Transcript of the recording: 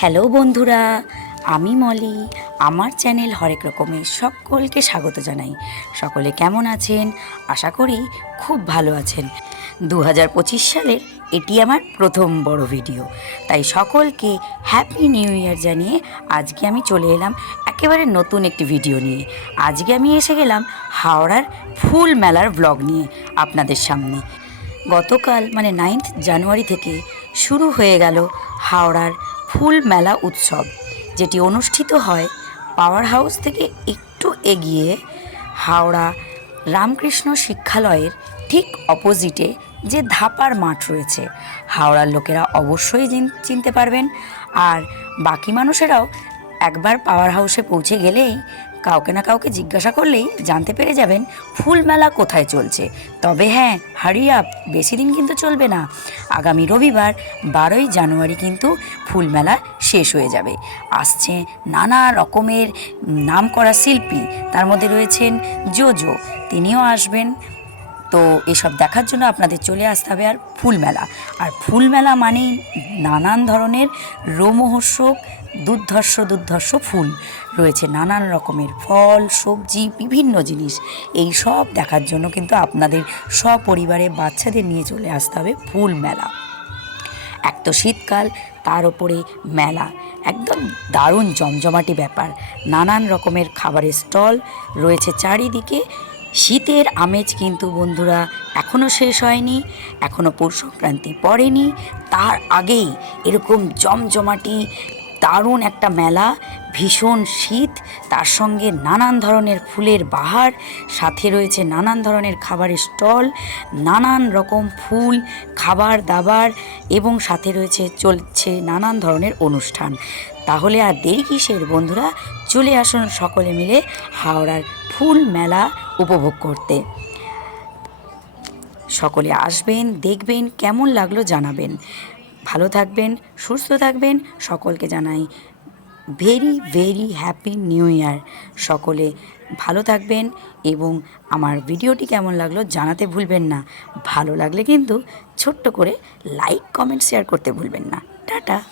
Hello বন্ধুরা, আমি মলি। আমার চ্যানেল হরেক রকমের সকলকে স্বাগত জানাই। সকলে কেমন আছেন? আশা করি খুব ভালো আছেন। দু হাজার পঁচিশ সালের এটি আমার প্রথম বড় ভিডিও। তাই সকলকে হ্যাপি নিউ ইয়ার জানিয়ে আজকে আমি চলে এলাম একেবারে নতুন একটি ভিডিও নিয়ে। আজকে আমি এসে গেলাম হাওড়ার ফুল মেলার ব্লগ নিয়ে আপনাদের সামনে। গতকাল মানে নাইন্থ জানুয়ারি থেকে শুরু হয়ে গেল হাওড়ার ফুল মেলা উৎসব, যেটি অনুষ্ঠিত হয় পাওয়ার হাউস থেকে একটু এগিয়ে হাওড়া রামকৃষ্ণ শিক্ষালয়ের ঠিক অপোজিটে যে ধাপার মাঠ রয়েছে। হাওড়ার লোকেরা অবশ্যই চিন- চিনতে পারবেন। আর বাকি মানুষেরাও একবার পাওয়ার হাউসে পৌঁছে গেলেই কাউকে না কাউকে জিজ্ঞাসা করলেই জানতে পেরে যাবেন ফুল মেলা কোথায় চলছে। তবে হ্যাঁ হারি আপ বেশি দিন কিন্তু চলবে না। আগামী রবিবার, বারোই জানুয়ারি কিন্তু ফুল মেলা শেষ হয়ে যাবে। আসছে নানা রকমের নাম করা শিল্পী। তার মধ্যে রয়েছেন জোজো। তিনিও আসবেন। তো এসব দেখার জন্য আপনাদের চলে আসতে হবে আর ফুল মেলা আর ফুল মেলা মানেই নানান ধরনের রোমহর্ষক দুর্ধর্ষ দুর্ধর্ষ ফুল। রয়েছে নানান রকমের ফল, সবজি, বিভিন্ন জিনিস। এই সব দেখার জন্য কিন্তু আপনাদের সপরিবারে বাচ্চাদের নিয়ে চলে আসতে হবে ফুল মেলা এক তো শীতকাল, তার ওপরে মেলা। একদম দারুণ জমজমাটি ব্যাপার। নানান রকমের খাবারের স্টল রয়েছে চারিদিকে। শীতের আমেজ কিন্তু, বন্ধুরা এখনও শেষ হয়নি এখনও পৌষ সংক্রান্তি পড়েনি, তার আগেই এরকম জমজমাটি, দারুণ একটা মেলা, ভীষণ শীত, তার সঙ্গে নানান ধরনের ফুলের বাহার, সাথে রয়েছে নানান ধরনের খাবারের স্টল, নানান রকম ফুল, খাবার দাবার এবং সাথে রয়েছে, চলছে নানান ধরনের অনুষ্ঠান। তাহলে আর দেরি কিসের, বন্ধুরা? চলে আসুন সকলে মিলে হাওড়ার ফুল মেলা উপভোগ করতে। সকলে আসবেন, দেখবেন, কেমন লাগল জানাবেন। ভালো থাকবেন, সুস্থ থাকবেন, সকলকে জানাই very very happy new year সকলে ভালো থাকবেন এবং আমার ভিডিওটি কেমন লাগল জানাতে ভুলবেন না। ভালো লাগলে কিন্তু ছোট্ট করে লাইক কমেন্ট শেয়ার করতে ভুলবেন না। টাটা।